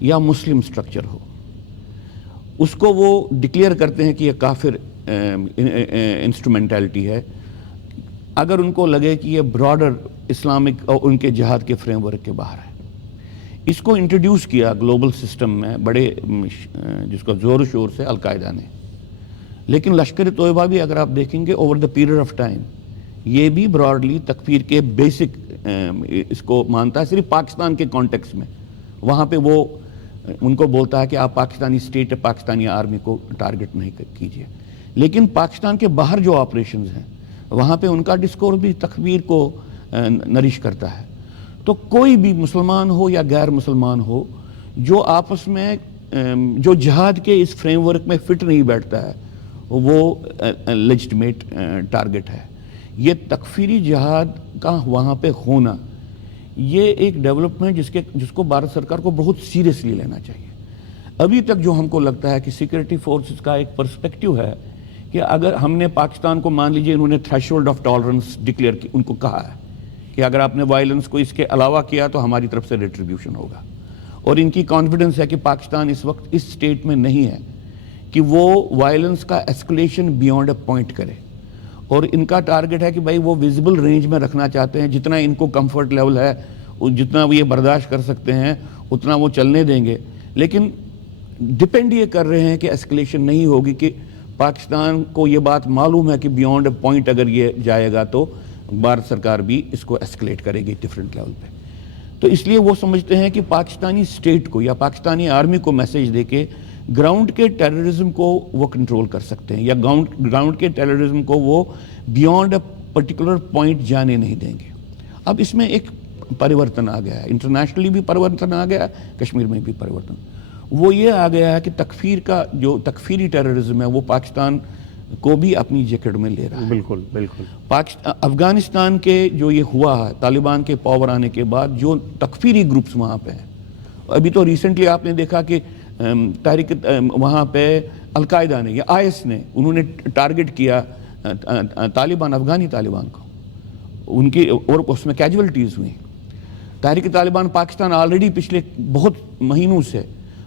یا مسلم سٹرکچر ہو، اس کو وہ ڈکلیئر کرتے ہیں کہ یہ کافر انسٹرومنٹیلٹی ہے، اگر ان کو لگے کہ یہ براڈر اسلامک اور ان کے جہاد کے فریم ورک کے باہر ہے۔ اس کو انٹروڈیوس کیا گلوبل سسٹم میں بڑے جس کو زور و شور سے القاعدہ نے، لیکن لشکر طیبہ بھی اگر آپ دیکھیں گے over the period of time یہ بھی براڈلی تکفیر کے بیسک اس کو مانتا ہے، صرف پاکستان کے کانٹیکس میں۔ وہاں پہ وہ ان کو بولتا ہے کہ آپ پاکستانی اسٹیٹ پاکستانی آرمی کو ٹارگٹ نہیں کیجیے، لیکن پاکستان کے باہر جو آپریشنز ہیں وہاں پہ ان کا ڈسکور بھی تکفیر کو نرش کرتا ہے۔ تو کوئی بھی مسلمان ہو یا غیر مسلمان ہو جو آپس میں جو جہاد کے اس فریم ورک میں فٹ نہیں بیٹھتا ہے وہ لیجٹمیٹ ٹارگٹ ہے۔ یہ تکفیری جہاد کا وہاں پہ ہونا یہ ایک ڈیولپمنٹ جس کو بھارت سرکار کو بہت سیریسلی لینا چاہیے۔ ابھی تک جو ہم کو لگتا ہے کہ سیکورٹی فورسز کا ایک پرسپیکٹیو ہے کہ اگر ہم نے پاکستان کو مان لیجئے انہوں نے تھریشولڈ آف ٹالرنس ڈکلیئر کی، ان کو کہا ہے کہ اگر آپ نے وائلنس کو اس کے علاوہ کیا تو ہماری طرف سے ریٹریبیوشن ہوگا، اور ان کی کانفیڈنس ہے کہ پاکستان اس وقت اس سٹیٹ میں نہیں ہے کہ وہ وائلنس کا ایسکلیشن بیونڈ اے پوائنٹ کرے، اور ان کا ٹارگٹ ہے کہ بھائی وہ ویزیبل رینج میں رکھنا چاہتے ہیں، جتنا ان کو کمفرٹ لیول ہے جتنا وہ یہ برداشت کر سکتے ہیں اتنا وہ چلنے دیں گے، لیکن ڈپینڈ یہ کر رہے ہیں کہ ایسکلیشن نہیں ہوگی، کہ پاکستان کو یہ بات معلوم ہے کہ بیونڈ اے پوائنٹ اگر یہ جائے گا تو بھارت سرکار بھی اس کو ایسکلیٹ کرے گی ڈفرینٹ لیول پہ۔ تو اس لیے وہ سمجھتے ہیں کہ پاکستانی اسٹیٹ کو یا پاکستانی آرمی کو میسیج دے کے گراؤنڈ کے ٹیررزم کو وہ کنٹرول کر سکتے ہیں، یا گراؤنڈ کے ٹیررزم کو وہ بیونڈ اے پرٹیکولر پوائنٹ جانے نہیں دیں گے۔ اب اس میں ایک پریورتن آ گیا ہے، انٹرنیشنلی بھی پریورتن آ گیا ہے، کشمیر میں بھی پریورتن، وہ یہ آ گیا ہے کہ تکفیر کا جو تکفیری ٹیررزم ہے وہ پاکستان کو بھی اپنی جیکٹ میں لے رہا ہے۔ بالکل بالکل۔ افغانستان کے جو یہ ہوا ہے طالبان کے پاور آنے کے بعد جو تکفیری گروپس وہاں پہ ہیں، ابھی تو ریسنٹلی آپ نے دیکھا کہ تحریک وہاں پہ القاعدہ نے یا IS نے انہوں نے ٹارگٹ کیا طالبان، افغانی طالبان کو، ان کی اور اس میں کیجولیٹیز ہوئیں۔ تحریک طالبان پاکستان آلریڈی پچھلے بہت مہینوں سے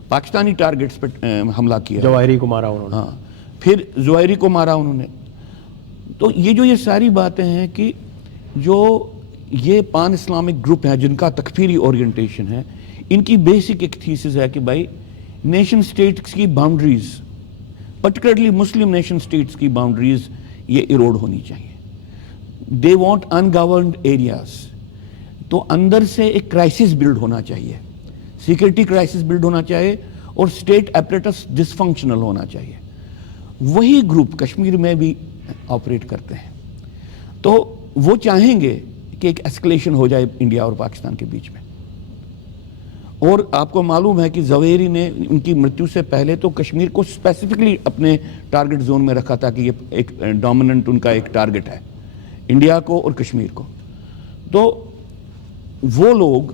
پاکستانی ٹارگٹس پہ حملہ کیا، جواہری کو مارا انہوں نے، ہاں پھر زوہری کو مارا انہوں نے۔ تو یہ ساری باتیں ہیں کہ جو یہ پان اسلامک گروپ ہیں جن کا تکفیری اورینٹیشن ہے، ان کی بیسک ایک تھیسس ہے کہ بھائی نیشن سٹیٹس کی باؤنڈریز، پرٹیکولرلی مسلم نیشن سٹیٹس کی باؤنڈریز یہ ایروڈ ہونی چاہیے۔ دے وانٹ انگورنڈ ایریاز، تو اندر سے ایک کرائسس بلڈ ہونا چاہیے، سیکورٹی کرائسس بلڈ ہونا چاہیے، اور اسٹیٹ ایپریٹس ڈس فنکشنل ہونا چاہیے۔ وہی گروپ کشمیر میں بھی آپریٹ کرتے ہیں، تو وہ چاہیں گے کہ ایک ایسکلیشن ہو جائے انڈیا اور پاکستان کے بیچ میں۔ اور آپ کو معلوم ہے کہ زوہری نے ان کی مرتیو سے پہلے تو کشمیر کو اسپیسیفکلی اپنے ٹارگٹ زون میں رکھا تھا کہ یہ ایک ڈومیننٹ ان کا ایک ٹارگٹ ہے انڈیا کو اور کشمیر کو۔ تو وہ لوگ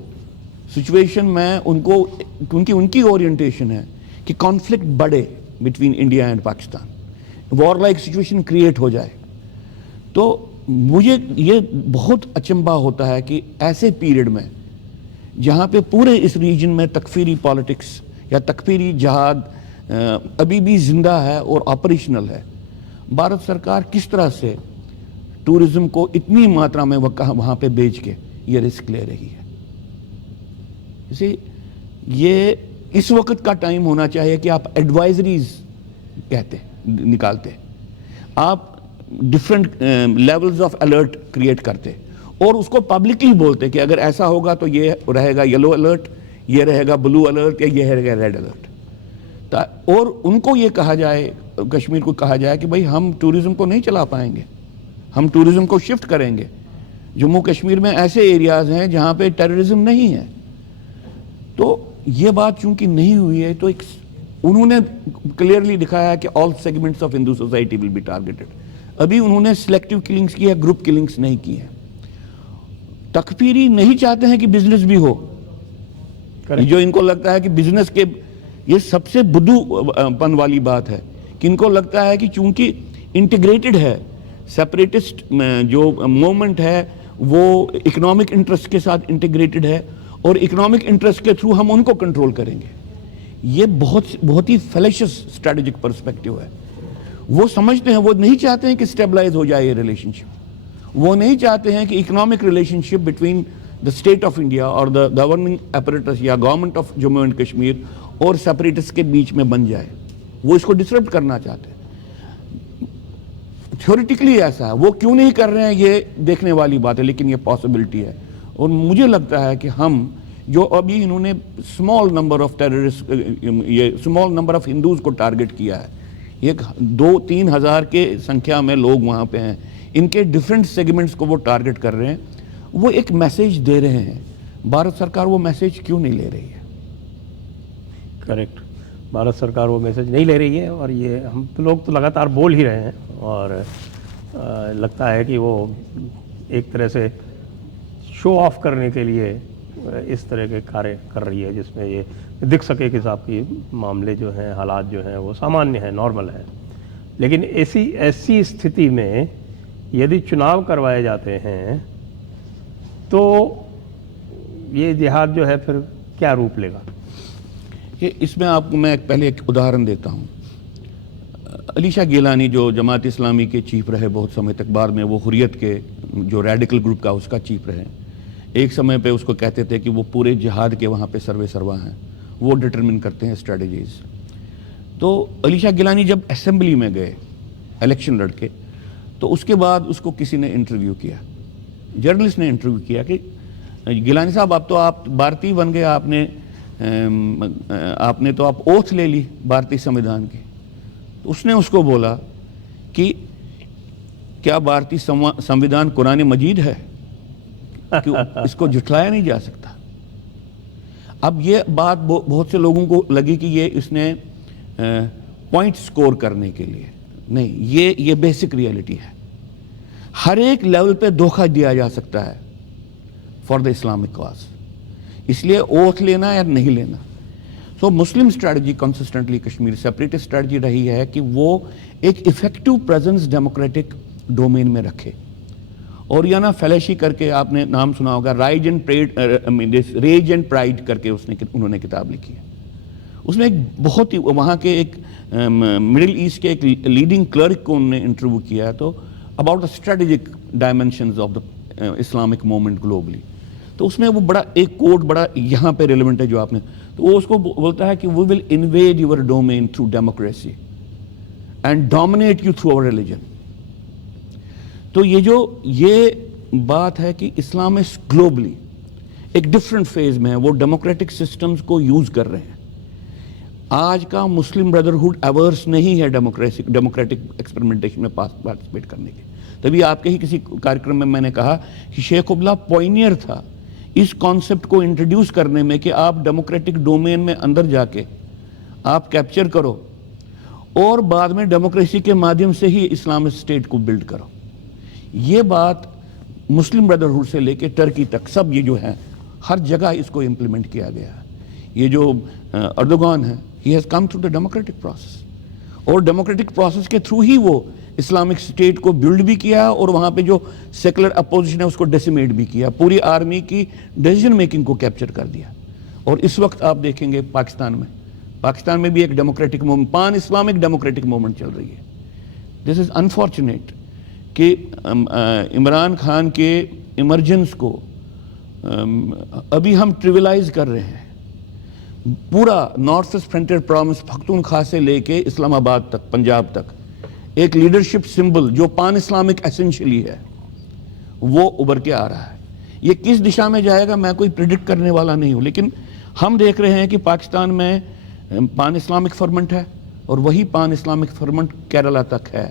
سچویشن میں ان کی اورینٹیشن ہے کہ کانفلکٹ بڑھے between India and Pakistan, war like situation create ہو جائے۔ تو مجھے یہ بہت اچنبھا ہوتا ہے کہ ایسے پیریڈ میں جہاں پہ پورے اس ریجن میں تکفیری پالیٹکس یا تکفیری جہاد ابھی بھی زندہ ہے اور آپریشنل ہے، بھارت سرکار کس طرح سے ٹورزم کو اتنی ماترا میں وہاں پہ بیچ کے یہ رسک لے رہی ہے۔ اسی یہ اس وقت کا ٹائم ہونا چاہیے کہ آپ ایڈوائزریز نکالتے، آپ different levels of alert create کرتے، اور اس کو پبلکلی بولتے کہ اگر ایسا ہوگا تو یہ رہے گا یلو الرٹ، یہ رہے گا بلو الرٹ، یا یہ رہے گا ریڈ الرٹ، اور ان کو یہ کہا جائے، کشمیر کو کہا جائے کہ بھائی ہم ٹورزم کو نہیں چلا پائیں گے، ہم ٹورزم کو شفٹ کریں گے۔ جموں کشمیر میں ایسے ایریاز ہیں جہاں پہ ٹیررزم نہیں ہے۔ تو یہ بات چونکہ نہیں ہوئی ہے تو انہوں نے کلیئرلی دکھایا کہ all segments of Hindu society will be targeted. ابھی انہوں نے سلیکٹیو کلنگز کی ہے، گروپ کلنگز نہیں کی ہیں۔ تکفیری نہیں چاہتے ہیں کہ بزنس بھی ہو، جو ان کو لگتا ہے کہ بزنس کے، یہ سب سے بدو پن والی بات ہے کہ ان کو لگتا ہے کہ چونکہ انٹیگریٹڈ ہے، سیپریٹسٹ جو موومنٹ ہے وہ اکنامک انٹرسٹ کے ساتھ انٹیگریٹڈ ہے، اور اکنامک انٹرسٹ کے تھرو ہم ان کو کنٹرول کریں گے۔ یہ بہت ہی فیلشس اسٹریٹجک پرسپیکٹو ہے. وہ سمجھتے ہیں, وہ نہیں چاہتے ہیں کہ اسٹیبلائز ہو جائے یہ ریلیشن شپ. وہ نہیں چاہتے ہیں کہ economic relation ship between the state of India اور دا گورننگ اپریٹس یا government of Jammu and Kashmir اور سیپریٹس کے بیچ میں بن جائے. وہ اس کو ڈسرپٹ کرنا چاہتے ہیں. تھیوریٹکلی ایسا ہے, وہ کیوں نہیں کر رہے ہیں یہ دیکھنے والی بات ہے, لیکن یہ پاسبلٹی ہے. اور مجھے لگتا ہے کہ ہم جو ابھی انہوں نے اسمال نمبر آف ٹیررسٹ, یہ اسمال نمبر آف ہندوز کو ٹارگٹ کیا ہے, ایک 2-3 ہزار کے سنکھیا میں لوگ وہاں پہ ہیں, ان کے ڈفرینٹ سیگمنٹس کو وہ ٹارگٹ کر رہے ہیں. وہ ایک میسیج دے رہے ہیں. بھارت سرکار وہ میسیج کیوں نہیں لے رہی ہے؟ کریکٹ, بھارت سرکار وہ میسج نہیں لے رہی ہے, اور یہ ہم لوگ تو لگاتار بول ہی رہے ہیں, اور لگتا ہے کہ وہ ایک طرح سے شو آف کرنے کے لیے اس طرح کے کارے کر رہی ہے جس میں یہ دکھ سکے کہ صاحب کی معاملے جو ہیں, حالات جو ہیں وہ سامانیہ ہیں, نارمل ہیں. لیکن ایسی استھتی میں یدی چناؤ کروائے جاتے ہیں تو یہ جہاد جو ہے پھر کیا روپ لے گا؟ کہ اس میں آپ کو میں پہلے ایک ادہرن دیتا ہوں. علی شاہ گیلانی جو جماعت اسلامی کے چیف رہے بہت سمے تک, بعد میں وہ حریت کے جو ریڈیکل گروپ کا اس کا چیف رہے, ایک سمے پہ اس کو کہتے تھے کہ وہ پورے جہاد کے وہاں پہ سروے سروا ہیں, وہ ڈٹرمن کرتے ہیں اسٹریٹجیز. تو علی شاہ گیلانی جب اسمبلی میں گئے الیکشن لڑ کے, تو اس کے بعد اس کو کسی نے انٹرویو کیا, جرنلسٹ نے انٹرویو کیا کہ گیلانی صاحب آپ تو بھارتی بن گئے, آپ نے تو اوتھ لے لی بھارتی سمویدھان کی. تو اس نے اس کو بولا کہ کیا بھارتی سمویدھان قرآن مجید ہے؟ کہ اس کو جھٹلایا نہیں جا سکتا. اب یہ بات بہت سے لوگوں کو لگی کہ یہ اس نے پوائنٹ سکور کرنے کے لیے نہیں, یہ بیسک ریئلٹی ہے. ہر ایک لیول پہ دھوکہ دیا جا سکتا ہے فار دا اسلامک کاز, اس لیے اوتھ لینا یا نہیں لینا. سو مسلم strategy consistently Kashmir separatist strategy رہی ہے کہ وہ ایک افیکٹو پریزنس ڈیموکریٹک ڈومین میں رکھے. اور یا نا فیلیشی کر کے آپ نے نام سنا ہوگا, ریج اینڈ پرائڈ کر کے انہوں نے کتاب لکھی ہے. اس میں ایک بہت ہی وہاں کے ایک مڈل ایسٹ کے ایک لیڈنگ کلرک کو انہوں نے انٹرویو کیا ہے, تو about the strategic dimensions of the Islamic movement globally. تو اس میں وہ بڑا ایک کوٹ بڑا یہاں پہ ریلیونٹ ہے جو آپ نے, تو وہ اس کو بولتا ہے کہ we will invade your domain through democracy and dominate you through our religion. تو یہ بات ہے کہ اسلامسٹ گلوبلی ایک ڈفرینٹ فیز میں ہے, وہ ڈیموکریٹک سسٹمز کو یوز کر رہے ہیں. آج کا مسلم بردرہڈ ایورس نہیں ہے ڈیموکریٹک ایکسپریمنٹیشن میں پارٹیسپیٹ کرنے کے. تبھی آپ کے ہی کسی کارکرم میں نے کہا کہ شیخ عبداللہ پوائنیئر تھا اس کانسیپٹ کو انٹروڈیوس کرنے میں کہ آپ ڈیموکریٹک ڈومین میں اندر جا کے آپ کیپچر کرو اور بعد میں ڈیموکریسی کے مادھیم سے ہی اسلامک اسٹیٹ کو بلڈ کرو. یہ بات مسلم بردرہڈ سے لے کے ٹرکی تک سب یہ جو ہے ہر جگہ اس کو امپلیمنٹ کیا گیا ہے. یہ جو اردوغان ہے, he has come through the democratic process, اور ڈیموکریٹک پروسیس کے تھرو ہی وہ اسلامک اسٹیٹ کو بلڈ بھی کیا, اور وہاں پہ جو سیکولر اپوزیشن ہے اس کو ڈیسیمیٹ بھی کیا, پوری آرمی کی ڈیسیجن میکنگ کو کیپچر کر دیا. اور اس وقت آپ دیکھیں گے پاکستان میں بھی ایک ڈیموکریٹک موومنٹ, پان اسلامک ڈیموکریٹک موومنٹ چل رہی ہے. دس از انفارچونیٹ کہ عمران خان کے ایمرجنس کو ابھی ہم ٹریولائز کر رہے ہیں. پورا north east frontier province Pakhtunkhwa سے لے کے اسلام آباد تک, پنجاب تک ایک لیڈرشپ سمبل جو پان اسلامک ایسنشلی ہے وہ ابھر کے آ رہا ہے. یہ کس دشا میں جائے گا میں کوئی پریڈکٹ کرنے والا نہیں ہوں, لیکن ہم دیکھ رہے ہیں کہ پاکستان میں پان اسلامک فرمنٹ ہے, اور وہی پان اسلامک فرمنٹ کیرلا تک ہے.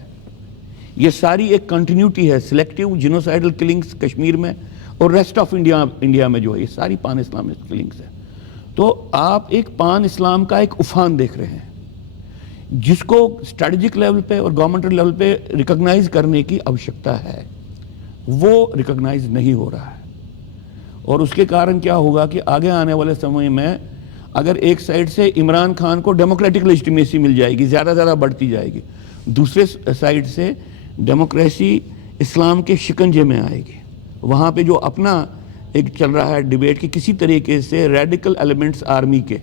یہ ساری ایک کنٹینیوٹی ہے, سلیکٹیو جینوسائیڈل کلنگز کشمیر میں اور ریسٹ آف انڈیا میں جو ہے یہ ساری پان اسلامک کلنگز ہے. تو آپ ایک پان اسلام کا ایک افان دیکھ رہے ہیں جس کو اسٹریٹجک لیول پہ اور گورنمنٹل لیول پہ ریکگنائز کرنے کی آوشکتا ہے, وہ ریکگنائز نہیں ہو رہا ہے. اور اس کے کارن کیا ہوگا کہ آگے آنے والے سمے میں اگر ایک سائڈ سے عمران خان کو ڈیموکریٹک لیجٹیمیسی مل جائے گی, زیادہ بڑھتی جائے گی, دوسرے سائڈ سے ڈیموکریسی اسلام کے شکنجے میں آئے گی. وہاں پہ جو اپنا ایک چل رہا ہے ڈیبیٹ کہ کسی طریقے سے ریڈیکل ایلیمنٹس آرمی کے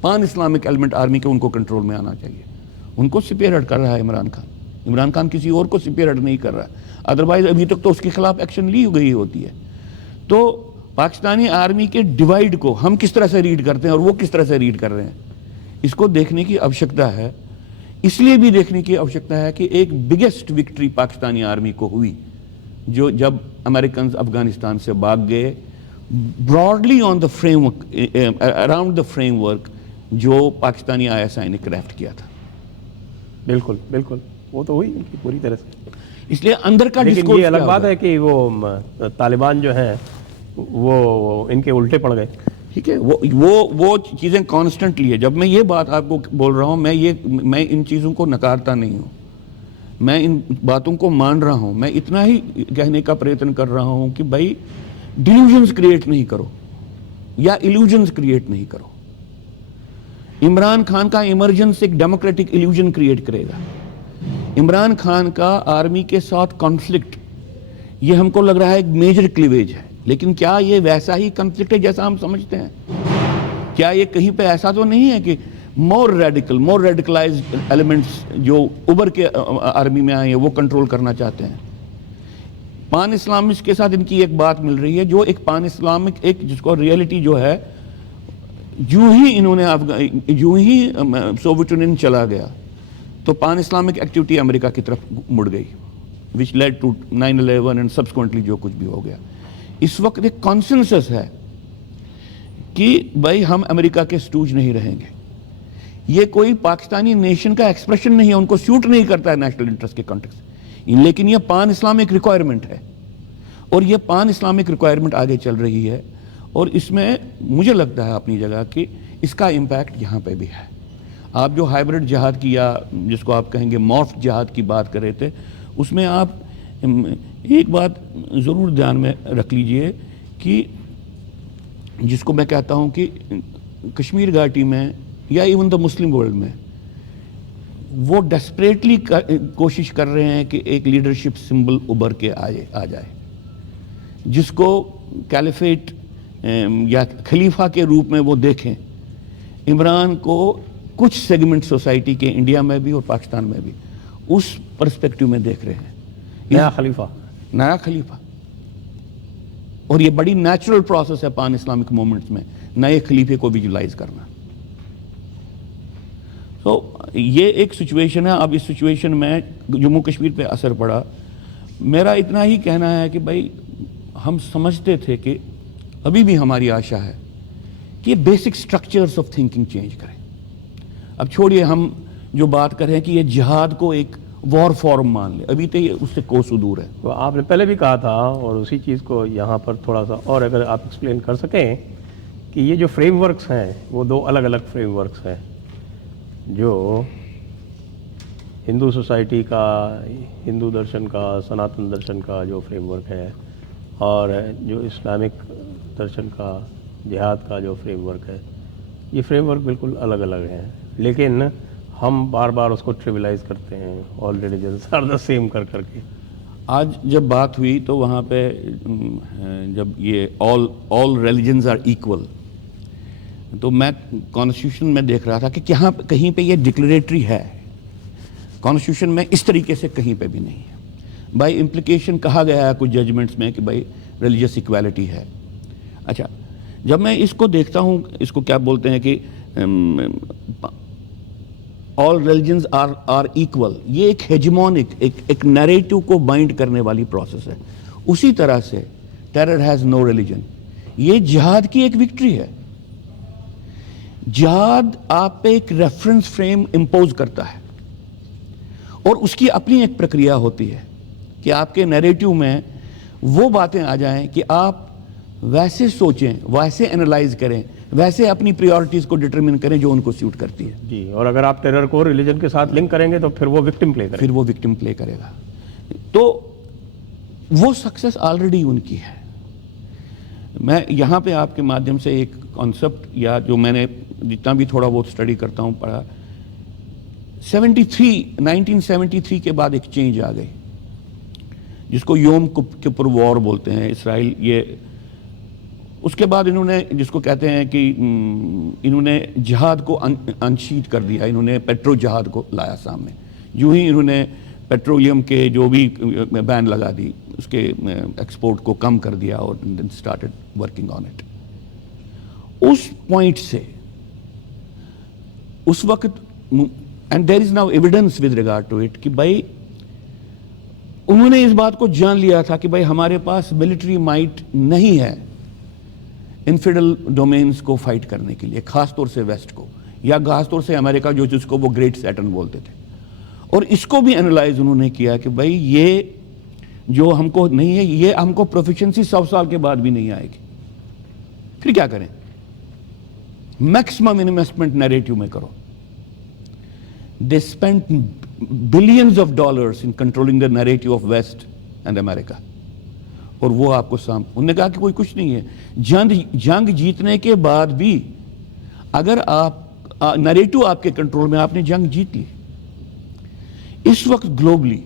پان اسلامک ایلیمنٹ آرمی کے ان کو کنٹرول میں آنا چاہیے. ان کو سپیئر ہیڈ کر رہا ہے عمران خان کسی اور کو سپیئر ہیڈ نہیں کر رہا. ادروائز ابھی تک تو اس کے خلاف ایکشن لی گئی ہوتی ہے. تو پاکستانی آرمی کے ڈیوائیڈ کو ہم کس طرح سے ریڈ کرتے ہیں اور وہ کس طرح سے ریڈ کر رہے ہیں, اس کو دیکھنے کی آوشکتا ہے. اس لیے بھی دیکھنے کی آوشکتا ہے کہ ایک بگیسٹ وکٹری پاکستانی آرمی کو ہوئی جو جب امریکنز افغانستان سے بھاگ گئے, broadly on the frame around the frame work جو پاکستانی ISI نے کرافٹ کیا تھا. بالکل بالکل, وہ تو ہوئی پوری طرح سے. اس لیے اندر کا لیکن یہ الگ بات ہے کہ وہ طالبان جو ہیں وہ ان کے الٹے پڑ گئے. ٹھیک ہے, وہ چیزیں کانسٹنٹلی ہے. جب میں یہ بات آپ کو بول رہا ہوں, میں ان چیزوں کو نکارتا نہیں ہوں, میں ان باتوں کو مان رہا ہوں. میں اتنا ہی کہنے کا پریتن کر رہا ہوں کہ بھائی ڈیلیوژنز کریٹ نہیں کرو یا ایلیوژنز کریٹ نہیں کرو. عمران خان کا ایمرجنس ایک ڈیموکریٹک ایلیوژن کریٹ کرے گا. عمران خان کا آرمی کے ساتھ کانفلکٹ یہ ہم کو لگ رہا ہے ایک میجر کلیویج ہے, لیکن کیا یہ ویسا ہی کنفلکٹ ہے جیسا ہم سمجھتے ہیں؟ کیا یہ کہیں پہ ایسا تو نہیں ہے کہ مور ریڈیکلائزڈ ایلیمنٹس جو ابھر کے آرمی میں آئے ہیں وہ کنٹرول کرنا چاہتے ہیں؟ پان اسلامسٹ کے ساتھ ان کی ایک بات مل رہی ہے, جو ایک پان اسلامک ایک جس کو ریئلٹی جو ہے, جو ہی انہوں نے جو ہی سوویت یونین چلا گیا تو پان اسلامک ایکٹیویٹی امریکہ کی طرف مڑ گئی, which led to 9/11 and subsequently جو کچھ بھی ہو گیا. اس وقت ایک کانسنسس ہے کہ بھائی ہم امریکہ کے سٹوج نہیں رہیں گے. یہ کوئی پاکستانی نیشن کا ایکسپریشن نہیں ہے, ان کو سیوٹ نہیں کرتا ہے نیشنل انٹرسٹ کے کانٹیکسٹ, لیکن یہ پان اسلامک ریکوائرمنٹ ہے اور یہ پان اسلامک ریکوائرمنٹ آگے چل رہی ہے. اور اس میں مجھے لگتا ہے اپنی جگہ کہ اس کا امپیکٹ یہاں پہ بھی ہے. آپ جو ہائبرڈ جہاد کی یا جس کو آپ کہیں گے مارفڈ جہاد کی بات کر رہے تھے, اس میں آپ ایک بات ضرور دھیان میں رکھ لیجئے کہ جس کو میں کہتا ہوں کہ کشمیر گھاٹی میں یا ایون دا مسلم ورلڈ میں وہ ڈیسپریٹلی کوشش کر رہے ہیں کہ ایک لیڈرشپ سمبل ابھر کے آ جائے جس کو کیلیفیٹ یا خلیفہ کے روپ میں وہ دیکھیں. عمران کو کچھ سیگمنٹ سوسائٹی کے انڈیا میں بھی اور پاکستان میں بھی اس پرسپیکٹو میں دیکھ رہے ہیں نیا خلیفہ. اور یہ بڑی نیچرل پروسیس ہے پان اسلامک مومنٹس میں نئے خلیفے کو ویژولائز کرنا. تو یہ ایک سچویشن ہے. اب اس سچویشن میں جموں کشمیر پہ اثر پڑا. میرا اتنا ہی کہنا ہے کہ بھائی ہم سمجھتے تھے کہ ابھی بھی ہماری آشا ہے کہ یہ basic structures of thinking change کریں. اب چھوڑیے ہم جو بات کر رہے ہیں کہ یہ جہاد کو ایک وار فارم مان لے, ابھی تو یہ اس سے کوسوں دور ہے. تو آپ نے پہلے بھی کہا تھا اور اسی چیز کو یہاں پر تھوڑا سا اور اگر آپ ایکسپلین کر سکیں کہ یہ جو فریم ورکس ہیں وہ دو الگ الگ فریم ورکس ہیں, جو ہندو سوسائٹی کا, ہندو درشن کا, سناتن درشن کا جو فریم ورک ہے, اور جو اسلامک درشن کا, جہاد کا جو فریم ورک ہے, یہ فریم ورک بالکل الگ الگ ہیں. لیکن ہم بار بار اس کو ٹریولائز کرتے ہیں, آل ریلیجنز آر دا سیم کر کے. آج جب بات ہوئی تو وہاں پہ جب یہ آل ریلیجنز آر ایکول, تو میں کانسٹیٹیوشن میں دیکھ رہا تھا کہ کہیں پہ یہ ڈکلیریٹری ہے. کانسٹیٹیوشن میں اس طریقے سے کہیں پہ بھی نہیں ہے. بائی امپلیکیشن کہا گیا ہے کچھ ججمنٹس میں کہ بھائی ریلیجس ایکویلٹی ہے. اچھا, جب میں اس کو دیکھتا ہوں, اس کو کیا بولتے ہیں کہ آل ریلیجنز آر ایکول, یہ ایک ہیجمونک ایک نیریٹو کو بائنڈ کرنے والی پروسیس ہے. اسی طرح سے ٹیرر ہیز نو ریلیجن, یہ جہاد کی ایک وکٹری ہے. جہاد آپ پہ ایک ریفرنس فریم امپوز کرتا ہے اور اس کی اپنی ایک پرکریا ہوتی ہے کہ آپ کے نیریٹو میں وہ باتیں آ جائیں کہ آپ ویسے سوچیں, ویسے انالائز کریں, ویسے اپنی پریورٹیز کو ڈٹرمن کریں جو ان کو سیوٹ کرتی ہے. جی, اور اگر آپ ٹیرر کو ریلیجن کے ساتھ لنک کریں گے تو پھر وہ وکٹم پلے کرے گا. تو وہ سکسیس آلریڈی ان کی ہے. میں یہاں پہ آپ کے مادھیم سے ایک کانسیپٹ یا جو میں نے جتنا بھی تھوڑا بہت اسٹڈی کرتا ہوں پڑھا, 1973 کے بعد ایک چینج آ گئی جس کو یوم کپر وار بولتے ہیں. اسرائیل یہ اس کے بعد انہوں نے جس کو کہتے ہیں کہ انہوں نے جہاد کو انشیٹ کر دیا، انہوں نے پیٹرو جہاد کو لایا سامنے، یوں ہی انہوں نے پیٹرولیم کے جو بھی بین لگا دی، اس کے ایکسپورٹ کو کم کر دیا اور اسٹارٹڈ ورکنگ آن اٹ. اس پوائنٹ سے اس وقت and there is now evidence with regard to it کہ بھائی انہوں نے اس بات کو جان لیا تھا کہ بھائی ہمارے پاس ملٹری مائٹ نہیں ہے انفیڈل ڈومینز کو فائٹ کرنے کے لیے، خاص طور سے ویسٹ کو، یا خاص طور سے امریکہ جس کو وہ گریٹ سیٹرن بولتے تھے. اور اس کو بھی انالائز انہوں نے کیا کہ بھائی یہ جو ہم کو نہیں ہے، یہ ہم کو پروفیشنسی 100 سال کے بعد بھی نہیں آئے گی، پھر کیا کریں؟ میکسیمم انویسٹمنٹ نیریٹو میں کرو. They spent billions of dollars in controlling the narrative of West and America. اور وہ آپ کو انہوں نے کہا کہ کوئی کچھ نہیں ہے. جنگ جیتنے کے بعد بھی اگر آپ نیریٹو آپ کے کنٹرول میں، آپ نے جنگ جیت لی. اس وقت گلوبلی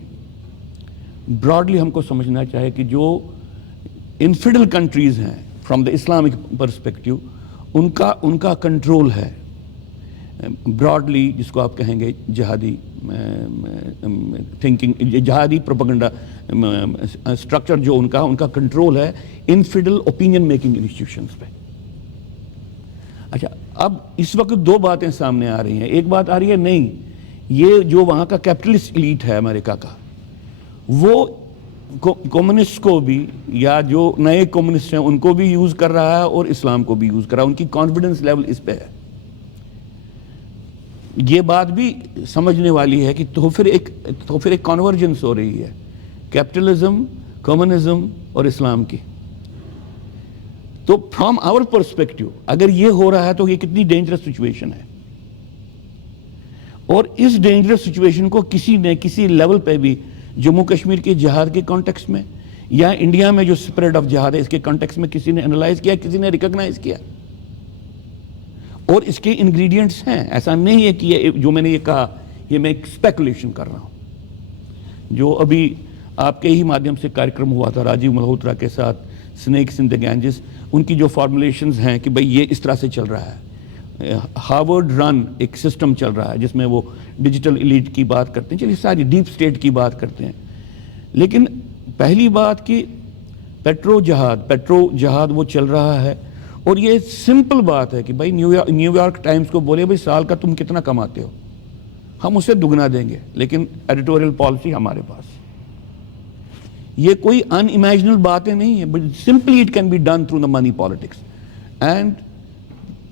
براڈلی ہم کو سمجھنا چاہے کہ جو انفیڈل کنٹریز ہیں فرام دا اسلامک پرسپیکٹیو، ان کا کنٹرول ہے براڈلی، جس کو آپ کہیں گے جہادی تھنکنگ، جہادی پروپیگنڈا اسٹرکچر، جو ان کا کنٹرول ہے انفیڈل اوپینین میکنگ انسٹیٹیوشنز پہ. اچھا، اب اس وقت دو باتیں سامنے آ رہی ہیں. ایک بات آ رہی ہے نہیں، یہ جو وہاں کا کیپٹلسٹ ایلیٹ ہے امریکہ کا، وہ کمیونسٹ کو بھی، یا جو نئے کمیونسٹ ہیں ان کو بھی یوز کر رہا ہے اور اسلام کو بھی یوز کر رہا ہے. ان کی کانفیڈنس لیول اس پہ ہے. یہ بات بھی سمجھنے والی ہے کہ تو پھر ایک کنورجنس ہو رہی ہے کیپٹلزم، کمیونزم اور اسلام کی. تو فرام آور پرسپیکٹیو اگر یہ ہو رہا ہے تو یہ کتنی ڈینجرس سچویشن ہے. اور اس ڈینجرس سچویشن کو کسی نے کسی لیول پہ بھی جموں کشمیر کے جہاد کے کانٹیکسٹ میں یا انڈیا میں جو اسپریڈ آف جہاد ہے اس کے کانٹیکسٹ میں کسی نے انالائز کیا، کسی نے ریکگنائز کیا. اور اس کے انگریڈینٹس ہیں. ایسا نہیں ہے کہ یہ جو میں نے یہ کہا یہ میں ایک اسپیکولیشن کر رہا ہوں. جو ابھی آپ کے ہی مادھیم سے کارکرم ہوا تھا راجیو ملہوترا کے ساتھ، سنیکس ان دی گینجز، ان کی جو فارمولیشنز ہیں کہ بھئی یہ اس طرح سے چل رہا ہے. ہارورڈ رن ایک سسٹم چل رہا ہے جس میں وہ ڈیجیٹل ایلیٹ کی بات کرتے ہیں، چلیے ساری ڈیپ اسٹیٹ کی بات کرتے ہیں. لیکن پہلی بات کہ پیٹرو جہاد وہ چل رہا ہے. اور یہ سمپل بات ہے کہ بھائی نیو یارک ٹائمز کو بولے بھائی سال کا تم کتنا کماتے ہو، ہم اسے دگنا دیں گے، لیکن ایڈیٹوریل پالیسی ہمارے پاس. یہ کوئی ان امیجنل باتیں نہیں ہیں، but simply it can be done through the money politics. And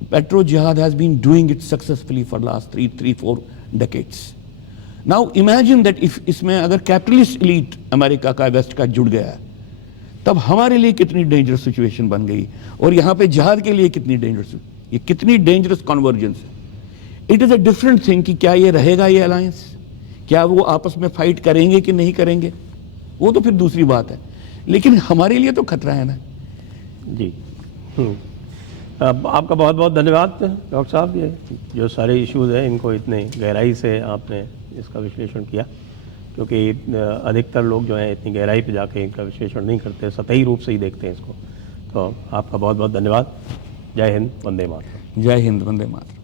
petro jihad has been doing it successfully for last 3-4 decades. Now imagine that اس میں اگر کیپٹلسٹ ایلیٹ امریکہ کا، ویسٹ کا جڑ گیا ہے، تب ہمارے لیے کتنی ڈینجرس سچویشن بن گئی. اور یہاں پہ جہاد کے لیے کتنی ڈینجرس، یہ کتنی ڈینجرس کنورجنس ہے. It is a different thing کہ کیا یہ رہے گا یہ الائنس، کیا وہ آپس میں فائٹ کریں گے کہ نہیں کریں گے، وہ تو پھر دوسری بات ہے. لیکن ہمارے لیے تو خطرہ ہے نا. جی آپ کا بہت بہت دھنیہ واد ڈاکٹر صاحب. یہ جو سارے ایشوز ہیں ان کو اتنے گہرائی سے آپ نے اس کا وشلیشن کیا، کیونکہ ادھکتر لوگ جو ہیں اتنی گہرائی پہ جا کے ان کا وشلیشن نہیں کرتے، سطحی روپ سے ہی دیکھتے ہیں اس کو. تو آپ کا بہت بہت دھنیہ واد. جے ہند، وندے ماترم. جے ہند، وندے ماترم.